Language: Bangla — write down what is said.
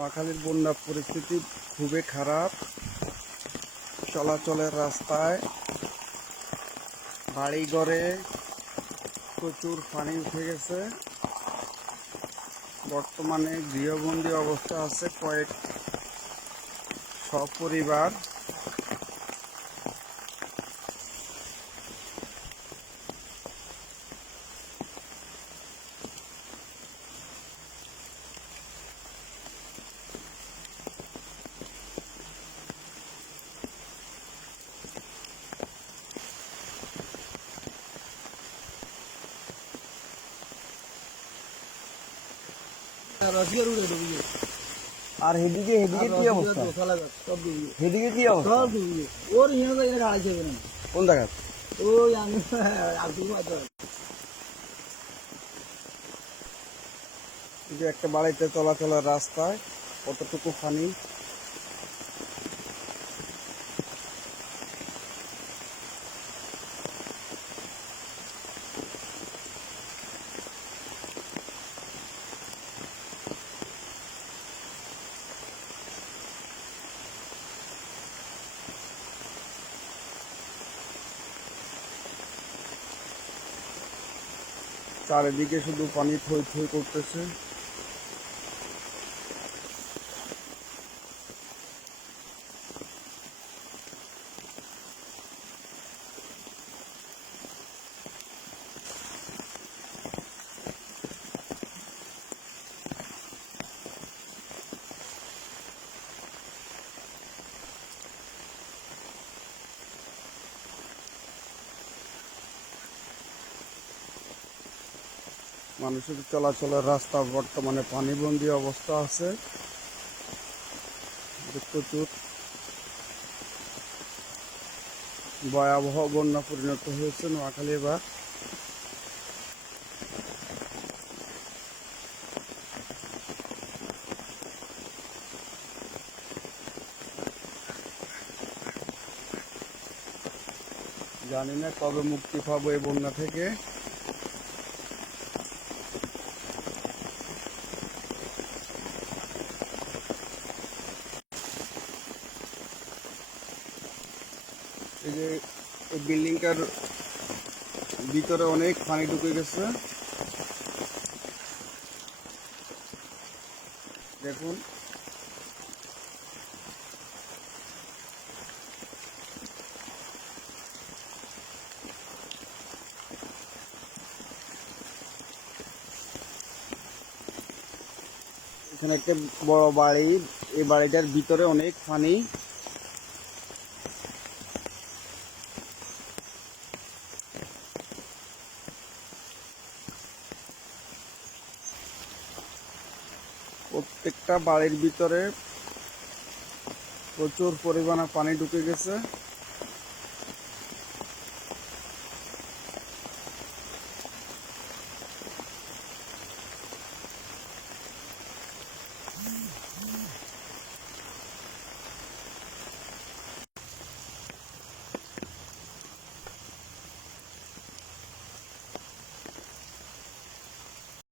নোয়াখালীর বন্যা পরিস্থিতি খুবই খারাপ। চলাচলের রাস্তায়, বাড়িঘরে প্রচুর পানি উঠে গেছে। বর্তমানে গৃহবন্দী অবস্থা আছে কয়েক সপরিবার আর হেদিকে হেদিকে কি অবস্থা? হেদিকে কি অবস্থা? ওর কোন জায়গা? ওই আমি একটা বাড়িতে চলাচলের রাস্তায় কতটুকু পানি চারিদিকে শুধু পানি থই থই করতেছে। মানুষের চলাচলের রাস্তা, বর্তমানে পানিবন্দী অবস্থা আছে। প্রচুর। ভয়াবহ বন্যা পরিণত হয়েছে নোয়াখালী এবার। জানি না কবে মুক্তি পাবো এই বন্যা থেকে। এই যে এই বিল্ডিংটার ভিতরে অনেক পানি ঢুকে গেছে। দেখুন। এখানে একটা বড় বাড়ি, এই বাড়িটার ভিতরে অনেক পানি প্রত্যেকটা বাড়ির ভিতরে প্রচুর পরিমাণে পানি ঢুকে গেছে।